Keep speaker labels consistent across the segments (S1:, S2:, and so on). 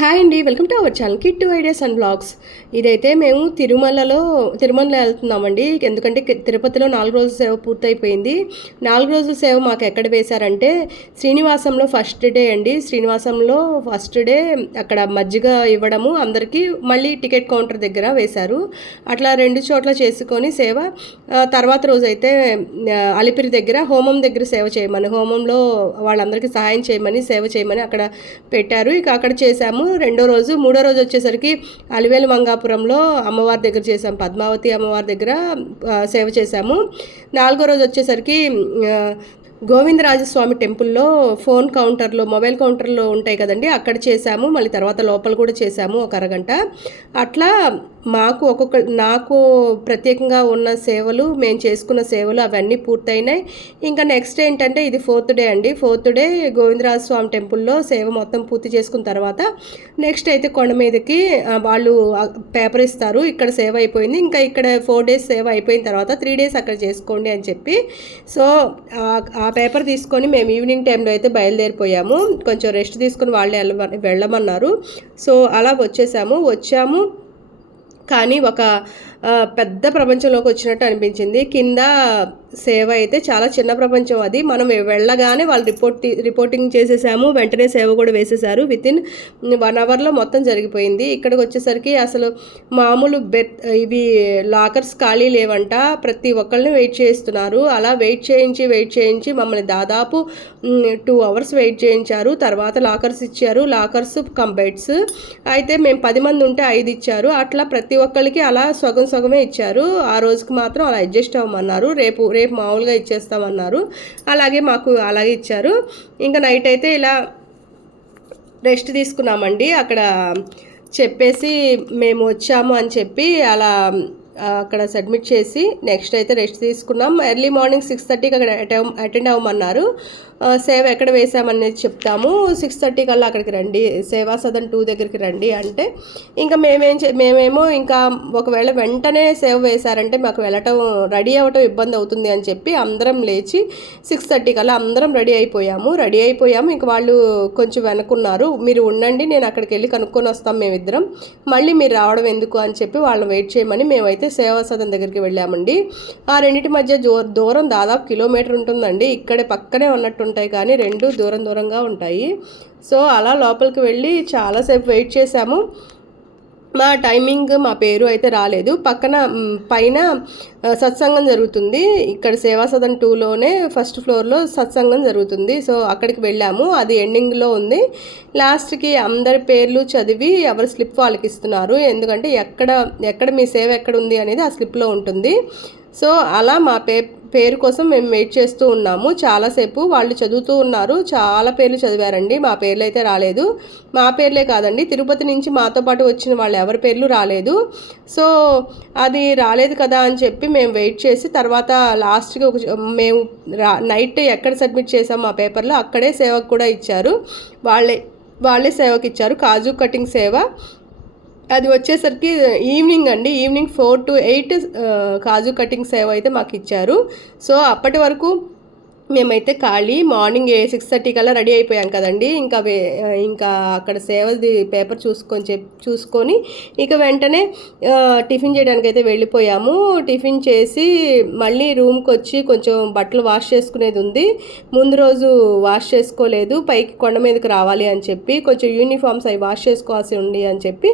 S1: Hi అండి welcome to our channel kit ideas and blogs. ఇదైతే మేము తిరుమలలో తిరుమలలో వెళ్తున్నామండి. ఎందుకంటే తిరుపతిలో నాలుగు రోజుల సేవ పూర్తయిపోయింది. నాలుగు రోజుల సేవ మాకు ఎక్కడ వేశారంటే శ్రీనివాసంలో ఫస్ట్ డే అండి. శ్రీనివాసంలో ఫస్ట్ డే అక్కడ మజ్జిగ ఇవ్వడము అందరికీ మళ్ళీ టికెట్ కౌంటర్ దగ్గర వేశారు. అట్లా రెండు చోట్ల చేసుకొని సేవ. తర్వాత రోజు అయితే అలిపిరి దగ్గర హోమం దగ్గర సేవ చేయమని హోమంలో వాళ్ళందరికీ సహాయం చేయమని సేవ చేయమని అక్కడ పెట్టారు. ఇక అక్కడ చేశాము. రెండో రోజు మూడో రోజు వచ్చేసరికి అలివేలు మంగాపురంలో అమ్మవారి దగ్గర చేసాం పద్మావతి అమ్మవారి దగ్గర సేవ చేశాము. నాలుగో రోజు వచ్చేసరికి గోవిందరాజస్వామి టెంపుల్లో ఫోన్ కౌంటర్లో మొబైల్ కౌంటర్లో ఉంటాయి కదండి అక్కడ చేసాము మళ్ళీ తర్వాత లోపల కూడా చేసాము ఒక అరగంట. అట్లా మాకు ఒక్కొక్క నాకు ప్రత్యేకంగా ఉన్న సేవలు మేము చేసుకున్న సేవలు అవన్నీ పూర్తయినాయి. ఇంకా నెక్స్ట్ ఏంటంటే ఇది ఫోర్త్ డే అండి. ఫోర్త్ డే గోవిందరాజ స్వామి టెంపుల్లో సేవ మొత్తం పూర్తి చేసుకున్న తర్వాత నెక్స్ట్ అయితే కొండ మీదకి వాళ్ళు పేపర్ ఇస్తారు. ఇక్కడ సేవ అయిపోయింది. ఇంకా ఇక్కడ ఫోర్ డేస్ సేవ అయిపోయిన తర్వాత త్రీ డేస్ అక్కడ చేసుకోండి అని చెప్పి. సో ఆ- పేపర్ తీసుకొని మేము ఈవినింగ్ టైంలో అయితే బయలుదేరిపోయాము. కొంచెం రెస్ట్ తీసుకొని వాళ్ళే వెళ్ళమన్నారు. సో అలా వచ్చేసాము. వచ్చాము. కానీ ఒక ఆ, పెద్ద ప్రపంచంలోకి వచ్చినట్టు అనిపించింది. కింద సేవ అయితే చాలా చిన్న ప్రపంచం అది. మనం వెళ్ళగానే వాళ్ళు రిపోర్ట్ రిపోర్టింగ్ చేసేసాము. వెంటనే సేవ కూడా వేసేసారు. విత్ ఇన్ వన్ అవర్లో మొత్తం జరిగిపోయింది. ఇక్కడికి వచ్చేసరికి అసలు మామూలు బెడ్ ఇవి లాకర్స్ ఖాళీ లేవంట. ప్రతి ఒక్కళ్ళని వెయిట్ చేస్తున్నారు అలా వెయిట్ చేయించి వెయిట్ చేయించి మమ్మల్ని దాదాపు టూ అవర్స్ వెయిట్ చేయించారు. తర్వాత లాకర్స్ ఇచ్చారు. Lockers cum beds. అయితే మేము పది మంది ఉంటే ఐదు ఇచ్చారు. అట్లా ప్రతి ఒక్కరికి అలా సగం సగమే ఇచ్చారు. ఆ రోజుకి మాత్రం అలా అడ్జస్ట్ అవ్వమన్నారు. రేపు రేపు మామూలుగా ఇచ్చేస్తామన్నారు. అలాగే మాకు అలాగే ఇచ్చారు. ఇంకా నైట్ అయితే ఇలా రెస్ట్ తీసుకున్నామండి. అక్కడ చెప్పేసి మేము వచ్చాము అని చెప్పి అలా అక్కడ సబ్మిట్ చేసి నెక్స్ట్ అయితే రెస్ట్ తీసుకున్నాం. ఎర్లీ మార్నింగ్ సిక్స్ థర్టీకి అక్కడ అటెండ్ అటెండ్ అవ్వమన్నారు. సేవ ఎక్కడ వేసామనేది చెప్తాము. సిక్స్ థర్టీ కల్లా అక్కడికి రండి. సేవా సదన్ టూ దగ్గరికి రండి అంటే ఇంకా మేమేం చే మేమేమో ఇంకా ఒకవేళ వెంటనే సేవ వేశారంటే మాకు వెళ్ళటం రెడీ అవ్వటం ఇబ్బంది అవుతుంది అని చెప్పి అందరం లేచి సిక్స్ థర్టీ కల్లా అందరం రెడీ అయిపోయాము. రెడీ అయిపోయాము. ఇంక వాళ్ళు కొంచెం వెనుకున్నారు మీరు ఉండండి నేను అక్కడికి వెళ్ళి కనుక్కొని వస్తాం మేమిద్దరం. మళ్ళీ మీరు రావడం ఎందుకు అని చెప్పి వాళ్ళని వెయిట్ చేయమని మేమైతే సేవా సదన్ దగ్గరికి వెళ్ళామండి. ఆ రెండింటి మధ్య దూరం దాదాపు కిలోమీటర్ ఉంటుందండి. ఇక్కడే పక్కనే ఉన్నట్టు ఉంటాయి కానీ రెండు దూరం దూరంగా ఉంటాయి. సో అలా లోపలికి వెళ్ళి చాలాసేపు వెయిట్ చేశాము. మా టైమింగ్ మా పేరు అయితే రాలేదు. పక్కన పైన సత్సంగం జరుగుతుంది. ఇక్కడ సేవా సదన్ టూలోనే ఫస్ట్ ఫ్లోర్లో సత్సంగం జరుగుతుంది. సో అక్కడికి వెళ్ళాము. అది ఎండింగ్లో ఉంది. లాస్ట్కి అందరి పేర్లు చదివి ఎవరు స్లిప్ వాళ్ళకి ఇస్తున్నారు. ఎందుకంటే ఎక్కడ ఎక్కడ మీ సేవ ఎక్కడ ఉంది అనేది ఆ స్లిప్లో ఉంటుంది. సో అలా మా పే పేరు కోసం మేము వెయిట్ చేస్తూ ఉన్నాము. చాలాసేపు వాళ్ళు చదువుతూ ఉన్నారు. చాలా పేర్లు చదివారండి. మా పేర్లు అయితే రాలేదు. మా పేర్లే కాదండి. తిరుపతి నుంచి మాతో పాటు వచ్చిన వాళ్ళు ఎవరి పేర్లు రాలేదు. సో అది రాలేదు కదా అని చెప్పి మేము వెయిట్ చేసి తర్వాత లాస్ట్కి ఒక మేము రా నైట్ ఎక్కడ సబ్మిట్ చేసాం మా పేపర్లో అక్కడే సేవకు కూడా ఇచ్చారు. వాళ్ళే వాళ్ళే సేవకి ఇచ్చారు కాజు కటింగ్ సేవ. అది వచ్చేసరికి ఈవినింగ్ అండి. ఈవినింగ్ ఫోర్ టు ఎయిట్ కాజు కటింగ్ సేవ అయితే మాకు ఇచ్చారు. సో అప్పటి వరకు మేమైతే ఖాళీ మార్నింగ్ ఏ సిక్స్ థర్టీ కల్లా రెడీ అయిపోయాం కదండి. ఇంకా వే ఇంకా అక్కడ సేవది పేపర్ చూసుకొని చెప్ చూసుకొని ఇక వెంటనే టిఫిన్ చేయడానికి అయితే వెళ్ళిపోయాము. టిఫిన్ చేసి మళ్ళీ రూమ్కి వచ్చి కొంచెం బట్టలు వాష్ చేసుకునేది ఉంది. ముందు రోజు వాష్ చేసుకోలేదు. పైకి కొండ మీదకి రావాలి అని చెప్పి కొంచెం యూనిఫామ్స్ అవి వాష్ చేసుకోవాల్సి ఉంది అని చెప్పి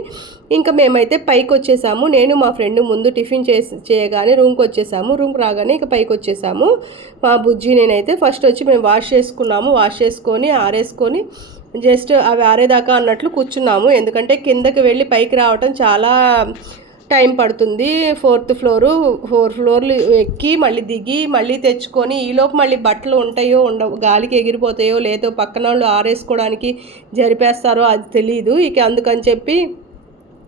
S1: ఇంకా మేమైతే పైకి వచ్చేసాము నేను మా ఫ్రెండ్ ముందు టిఫిన్ చేసి చేయగానే రూమ్కి వచ్చేసాము రూమ్కి రాగానే ఇక పైకి వచ్చేసాము మా బుజ్జి నేనైతే ఫస్ట్ వచ్చి మేము వాష్ చేసుకున్నాము. వాష్ చేసుకొని ఆరేసుకొని జస్ట్ అవి ఆరేదాకా అన్నట్లు కూర్చున్నాము. ఎందుకంటే కిందకి వెళ్ళి పైకి రావటం చాలా టైం పడుతుంది. ఫోర్త్ ఫ్లోరు ఫోర్ ఫ్లోర్లు ఎక్కి మళ్ళీ దిగి మళ్ళీ తెచ్చుకొని ఈలోపు మళ్ళీ బట్టలు ఉంటాయో ఉండవు గాలికి ఎగిరిపోతాయో లేదో పక్కన వాళ్ళు ఆరేసుకోవడానికి జరిపేస్తారో అది తెలియదు ఇక అందుకని చెప్పి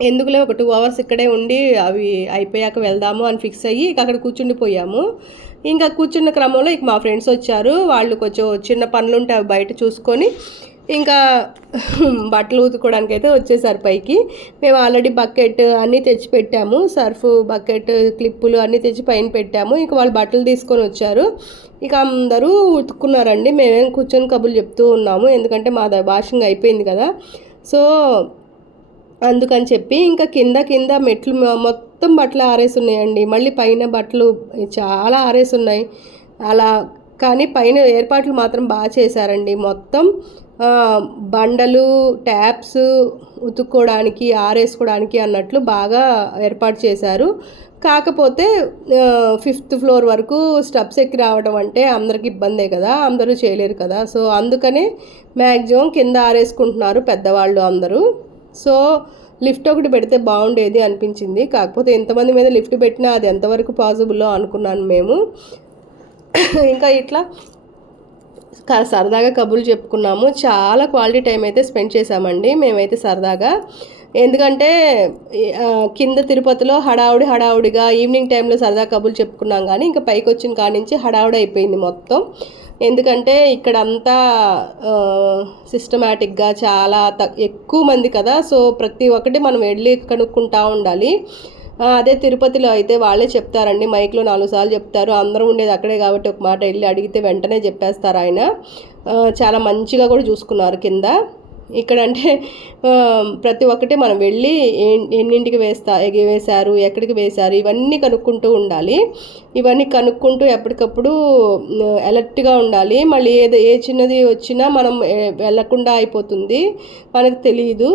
S1: ఎందుకులే ఒక టూ అవర్స్ ఇక్కడే ఉండి అవి అయిపోయాక వెళ్దాము అని ఫిక్స్ అయ్యి ఇక అక్కడ కూర్చుండిపోయాము ఇంకా కూర్చున్న క్రమంలో ఇక మా ఫ్రెండ్స్ వచ్చారు. వాళ్ళు కొంచెం చిన్న పనులు ఉంటే అవి బయట చూసుకొని ఇంకా బట్టలు ఉతుకోవడానికి అయితే వచ్చేసారు పైకి. మేము ఆల్రెడీ బకెట్ అన్నీ తెచ్చి పెట్టాము సర్ఫ్ బకెట్ క్లిప్పులు అన్నీ తెచ్చి పైన పెట్టాము. ఇంకా వాళ్ళు బట్టలు తీసుకొని వచ్చారు. ఇక అందరూ ఉతుక్కున్నారండి. మేమేం కూర్చొని కబుర్లు చెప్తూ ఉన్నాము. ఎందుకంటే మా వాషింగ్ అయిపోయింది కదా. సో అందుకని చెప్పి ఇంకా కింద కింద మెట్లు మొత్తం బట్టలు ఆరేసి ఉన్నాయండి మళ్ళీ పైన బట్టలు చాలా ఆరేసి ఉన్నాయి అలా కానీ పైన ఏర్పాట్లు మాత్రం బాగా చేశారండి. మొత్తం బండలు ట్యాప్స్ ఉతుక్కోవడానికి ఆరేసుకోవడానికి అన్నట్లు బాగా ఏర్పాటు చేశారు. కాకపోతే ఫిఫ్త్ ఫ్లోర్ వరకు స్టెప్స్ ఎక్కి రావడం అంటే అందరికి ఇబ్బందే కదా అందరూ చేయలేరు కదా. సో అందుకనే మ్యాక్సిమం కింద ఆరేసుకుంటున్నారు పెద్దవాళ్ళు అందరూ. సో లిఫ్ట్ ఒకటి పెడితే బాగుండేది అనిపించింది. కాకపోతే ఎంతమంది మీద లిఫ్ట్ పెట్టినా అది ఎంతవరకు పాసిబుల్లో అనుకున్నాను మేము. ఇంకా ఇట్లా సరదాగా కబుర్లు చెప్పుకున్నాము. చాలా క్వాలిటీ టైం అయితే స్పెండ్ చేసామండి మేమైతే సరదాగా ఎందుకంటే కింద తిరుపతిలో హడావుడి హడావుడిగా ఈవినింగ్ టైంలో సరదా కబుర్లు చెప్పుకున్నాం కానీ ఇంకా పైకి వచ్చిన కాడి నుంచి హడావుడి అయిపోయింది మొత్తం. ఎందుకంటే ఇక్కడ అంతా సిస్టమేటిక్గా చాలా త ఎక్కువ మంది కదా. సో ప్రతి ఒక్కటి మనం వెళ్ళి కనుక్కుంటా ఉండాలి. అదే తిరుపతిలో అయితే వాళ్ళే చెప్తారండి. మైక్లో నాలుగు సార్లు చెప్తారు. అందరం ఉండేది అక్కడే కాబట్టి ఒక మాట వెళ్ళి అడిగితే వెంటనే చెప్పేస్తారు ఆయన. చాలా మంచిగా కూడా చూసుకున్నారు కింద. ఇక్కడ అంటే ప్రతి ఒక్కటి మనం వెళ్ళి ఎన్నింటికి వేస్తా ఎగి వేశారు ఎక్కడికి వేశారు ఇవన్నీ కనుక్కుంటూ ఉండాలి. ఇవన్నీ కనుక్కుంటూ ఎప్పటికప్పుడు అలర్ట్గా ఉండాలి. మళ్ళీ ఏదో ఏ చిన్నది వచ్చినా మనం వెళ్ళకుండా అయిపోతుంది. మనకు తెలియదు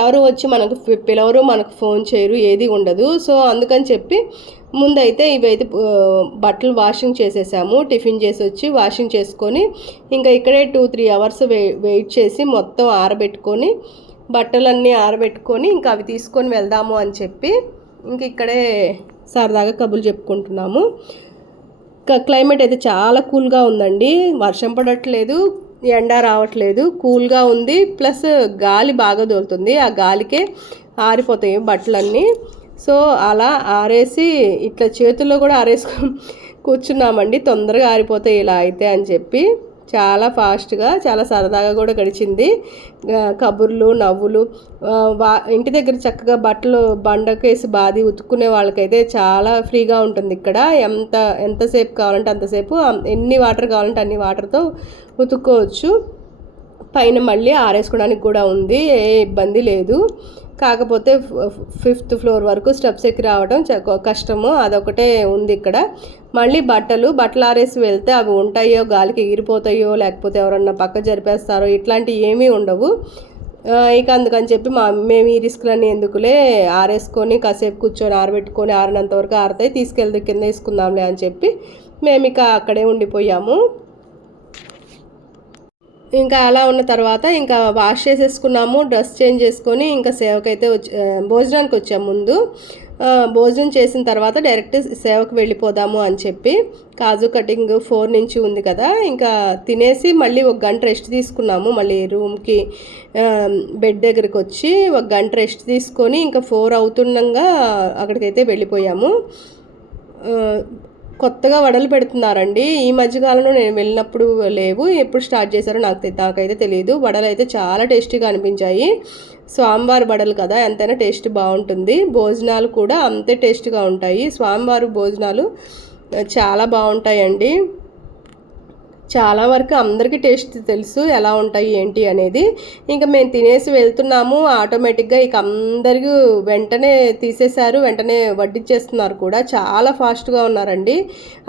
S1: ఎవరు వచ్చి మనకు పిలవరు మనకు ఫోన్ చేయరు ఏది ఉండదు. సో అందుకని చెప్పి ముందైతే ఇవైతే బట్టలు వాషింగ్ చేసేసాము టిఫిన్ చేసి వచ్చి వాషింగ్ చేసుకొని ఇంకా ఇక్కడే టూ త్రీ అవర్స్ వెయి వెయిట్ చేసి మొత్తం ఆరబెట్టుకొని బట్టలన్నీ ఆరబెట్టుకొని ఇంకా అవి తీసుకొని వెళ్దాము అని చెప్పి ఇంక ఇక్కడే సరదాగా కబుర్లు చెప్పుకుంటున్నాము. క్లైమేట్ అయితే చాలా కూల్గా ఉందండి. వర్షం పడట్లేదు ఎండ రావట్లేదు కూల్గా ఉంది ప్లస్ గాలి బాగా దోలుతుంది. ఆ గాలికే ఆరిపోతాయి బట్టలన్నీ. సో అలా ఆరేసి ఇట్లా చేతుల్లో కూడా ఆరేసుకు కూర్చున్నామండి. తొందరగా ఆరిపోతాయి ఇలా అయితే అని చెప్పి చాలా ఫాస్ట్గా చాలా సరదాగా కూడా గడిచింది. కబుర్లు నవ్వులు వా ఇంటి దగ్గర చక్కగా బట్టలు బండకేసి బాది ఉతుక్కునే వాళ్ళకైతే చాలా ఫ్రీగా ఉంటుంది ఇక్కడ. ఎంత ఎంతసేపు కావాలంటే అంతసేపు ఎన్ని వాటర్ కావాలంటే అన్ని వాటర్తో ఉతుక్కోవచ్చు. పైన మళ్ళీ ఆరేసుకోవడానికి కూడా ఉంది. ఏ ఇబ్బంది లేదు. కాకపోతే ఫిఫ్త్ ఫ్లోర్ వరకు స్టెప్స్ ఎక్కి రావడం చ- కష్టము. అదొకటే ఉంది ఇక్కడ. మళ్ళీ బట్టలు బట్టలు ఆరేసి వెళ్తే అవి ఉంటాయో గాలికి ఎగిరిపోతాయో లేకపోతే ఎవరన్నా పక్క జరిపేస్తారో ఇట్లాంటివి ఏమీ ఉండవు. ఇక అందుకని చెప్పి మా మేము ఈ రిస్క్లన్నీ ఎందుకులే ఆరేసుకొని కాసేపు కూర్చొని ఆరబెట్టుకొని ఆరినంత వరకు ఆరుతాయి తీసుకెళ్తే కింద వేసుకుందాంలే అని చెప్పి మేము ఇక అక్కడే ఉండిపోయాము. ఇంకా అలా ఉన్న తర్వాత ఇంకా వాష్ చేసేసుకున్నాము డ్రెస్ చేంజ్ చేసుకొని ఇంకా సేవకైతే వచ్చి భోజనానికి వచ్చాము ముందు. భోజనం చేసిన తర్వాత డైరెక్ట్ సేవకు వెళ్ళిపోదాము అని చెప్పి కాజు కటింగ్ ఫోర్ నుంచి ఉంది కదా ఇంకా తినేసి మళ్ళీ ఒక గంట రెస్ట్ తీసుకున్నాము. మళ్ళీ రూమ్కి బెడ్ దగ్గరికి వచ్చి ఒక గంట రెస్ట్ తీసుకొని ఇంకా ఫోర్ అవుతుండగా అక్కడికైతే వెళ్ళిపోయాము. కొత్తగా వడలు పెడుతున్నారండి. ఈ మధ్యకాలంలో నేను వెళ్ళినప్పుడు లేవు. ఎప్పుడు స్టార్ట్ చేశారో నాకు తె- నాకైతే తెలియదు వడలు అయితే చాలా టేస్టీగా అనిపించాయి. స్వామివారి వడలు కదా ఎంతైనా టేస్ట్ బాగుంటుంది. భోజనాలు కూడా అంతే టేస్ట్గా ఉంటాయి. స్వామివారి భోజనాలు చాలా బాగుంటాయండి. చాలా వరకు అందరికీ టేస్ట్ తెలుసు ఎలా ఉంటాయి ఏంటి అనేది. ఇంకా మేము తినేసి వెళ్తున్నాము. ఆటోమేటిక్గా ఇక అందరికీ వెంటనే తీసేశారు వెంటనే వడ్డిచ్చేస్తున్నారు కూడా. చాలా ఫాస్ట్గా ఉన్నారండి.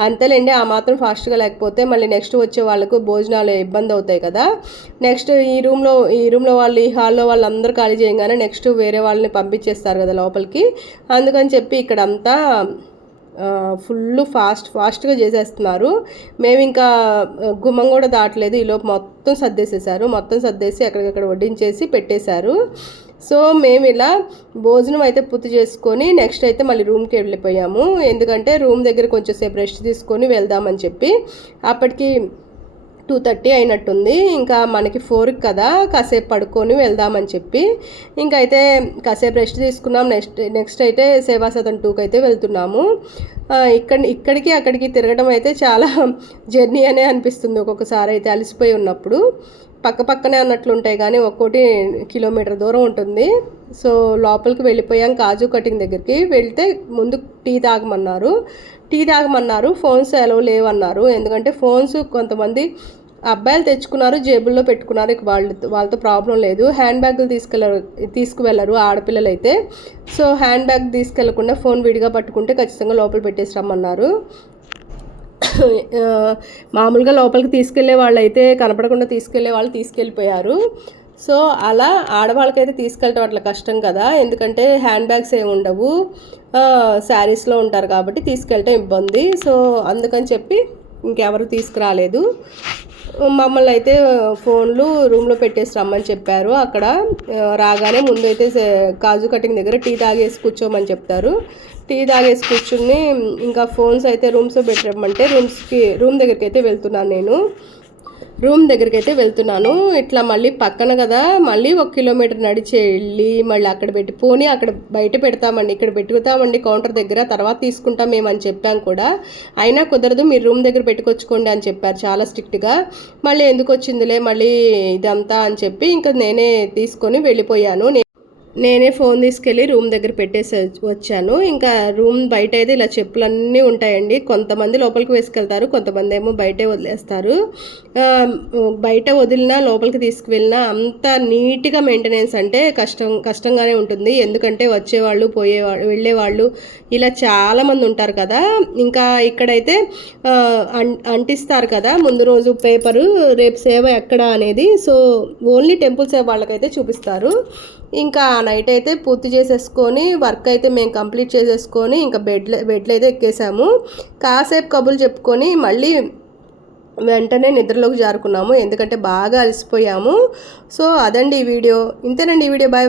S1: అంతేలేండి ఆ మాత్రం ఫాస్ట్గా లేకపోతే మళ్ళీ నెక్స్ట్ వచ్చే వాళ్ళకు భోజనాలు ఇబ్బంది అవుతాయి కదా. నెక్స్ట్ ఈ రూమ్లో ఈ రూమ్లో వాళ్ళు ఈ హాల్లో వాళ్ళందరూ ఖాళీ చేయగానే నెక్స్ట్ వేరే వాళ్ళని పంపించేస్తారు కదా లోపలికి. అందుకని చెప్పి ఇక్కడ అంతా ఫుల్ ఫాస్ట్ ఫాస్ట్గా చేసేస్తున్నారు. మేము ఇంకా గుమ్మం కూడా దాటలేదు. ఈలోపు మొత్తం సర్దేసేసారు మొత్తం సర్దేసి అక్కడికక్కడ వడ్డించేసి పెట్టేశారు. సో మేము ఇలా భోజనం అయితే పూర్తి చేసుకొని నెక్స్ట్ అయితే మళ్ళీ రూమ్కి వెళ్ళిపోయాము. ఎందుకంటే రూమ్ దగ్గర కొంచెం సేపు రెస్ట్ తీసుకొని వెళ్దామని చెప్పి అప్పటికి టూ థర్టీ అయినట్టుంది. ఇంకా మనకి ఫోర్కి కదా కాసేపు పడుకొని వెళ్దామని చెప్పి. ఇంకా అయితే కాసేపు రెస్ట్ తీసుకున్నాం. నెక్స్ట్ నెక్స్ట్ అయితే సేవాసతం టూకి అయితే వెళ్తున్నాము. ఇక్కడ ఇక్కడికి అక్కడికి తిరగడం అయితే చాలా జర్నీ అనే అనిపిస్తుంది. ఒక్కొక్కసారి అయితే అలసిపోయి ఉన్నప్పుడు. పక్క పక్కనే అన్నట్లు ఉంటాయి కానీ ఒక్కోటి కిలోమీటర్ దూరం ఉంటుంది. సో లోపలికి వెళ్ళిపోయాం కాజు కటింగ్ దగ్గరికి. వెళ్తే ముందు టీ తాగమన్నారు. టీ తాగమన్నారు. ఫోన్స్ ఎలవ్ లేవన్నారు. ఎందుకంటే ఫోన్స్ కొంతమంది అబ్బాయిలు తెచ్చుకున్నారు జేబుల్లో పెట్టుకున్నారు. ఇక వాళ్ళు వాళ్ళతో ప్రాబ్లం లేదు. హ్యాండ్ బ్యాగులు తీసుకెళ్ళరు తీసుకువెళ్ళరు ఆడపిల్లలు అయితే సో హ్యాండ్ బ్యాగ్ తీసుకెళ్ళకుండా ఫోన్ విడిగా పట్టుకుంటే ఖచ్చితంగా లోపల పెట్టేసి రమ్మన్నారు. మామూలుగా లోపలికి తీసుకెళ్ళే వాళ్ళు అయితే కనపడకుండా తీసుకెళ్ళే వాళ్ళు తీసుకెళ్ళిపోయారు. సో అలా ఆడవాళ్ళకైతే తీసుకెళ్ళటం అట్లా కష్టం కదా. ఎందుకంటే హ్యాండ్ బ్యాగ్స్ ఏమి ఉండవు. శారీస్లో ఉంటారు కాబట్టి తీసుకెళ్ళటం ఇబ్బంది. సో అందుకని చెప్పి ఇంకెవరు తీసుకురాలేదు. మమ్మల్ని అయితే ఫోన్లు రూమ్లో పెట్టేసి రమ్మని చెప్పారు. అక్కడ రాగానే ముందు అయితే కాజు కటింగ్ దగ్గర టీ తాగేసి కూర్చోమని చెప్తారు. టీ తాగేసి కూర్చుని ఇంకా ఫోన్స్ అయితే రూమ్స్లో పెట్టమంటే రూమ్స్కి రూమ్ దగ్గరికి అయితే వెళ్తున్నాను నేను. రూమ్ దగ్గరికి అయితే వెళ్తున్నాను. ఇట్లా మళ్ళీ పక్కన కదా మళ్ళీ ఒక కిలోమీటర్ నడిచి వెళ్ళి మళ్ళీ అక్కడ పెట్టి పోనీ అక్కడ బయట పెడతామండి ఇక్కడ పెట్టుకుతామండి కౌంటర్ దగ్గర తర్వాత తీసుకుంటాం మేము అని చెప్పాం కూడా. అయినా కుదరదు మీరు రూమ్ దగ్గర పెట్టుకొచ్చుకోండి అని చెప్పారు చాలా స్ట్రిక్ట్గా. మళ్ళీ ఎందుకు వచ్చిందిలే మళ్ళీ ఇదంతా అని చెప్పి ఇంకా నేనే తీసుకొని వెళ్ళిపోయాను. నేనే ఫోన్ తీసుకెళ్ళి రూమ్ దగ్గర పెట్టేసి వచ్చాను. ఇంకా రూమ్ బయట అయితే ఇలా చెప్పులన్నీ ఉంటాయండి. కొంతమంది లోపలికి వేసుకెళ్తారు కొంతమంది ఏమో బయటే వదిలేస్తారు. బయట వదిలినా లోపలికి తీసుకువెళ్ళినా అంత నీట్గా మెయింటెనెన్స్ అంటే కష్టం కష్టంగానే ఉంటుంది. ఎందుకంటే వచ్చేవాళ్ళు పోయేవాళ్ళు వెళ్ళేవాళ్ళు ఇలా చాలామంది ఉంటారు కదా. ఇంకా ఇక్కడైతే అంటిస్తారు కదా. ముందు రోజు పేపరు రేపు సేవ ఎక్కడ అనేది. సో ఓన్లీ టెంపుల్ సేవ వాళ్ళకైతే చూపిస్తారు. ఇంకా నైట్ అయితే పూర్తి చేసేసుకొని వర్క్ అయితే మేము కంప్లీట్ చేసేసుకొని ఇంకా బెడ్లో బెడ్లో అయితే ఎక్కేసాము. కాసేపు కబుర్లు చెప్పుకొని మళ్ళీ వెంటనే నిద్రలోకి జారుకున్నాము. ఎందుకంటే బాగా అలసిపోయాము. సో అదండి ఈ వీడియో ఇంతేనండి ఈ వీడియో బాయ్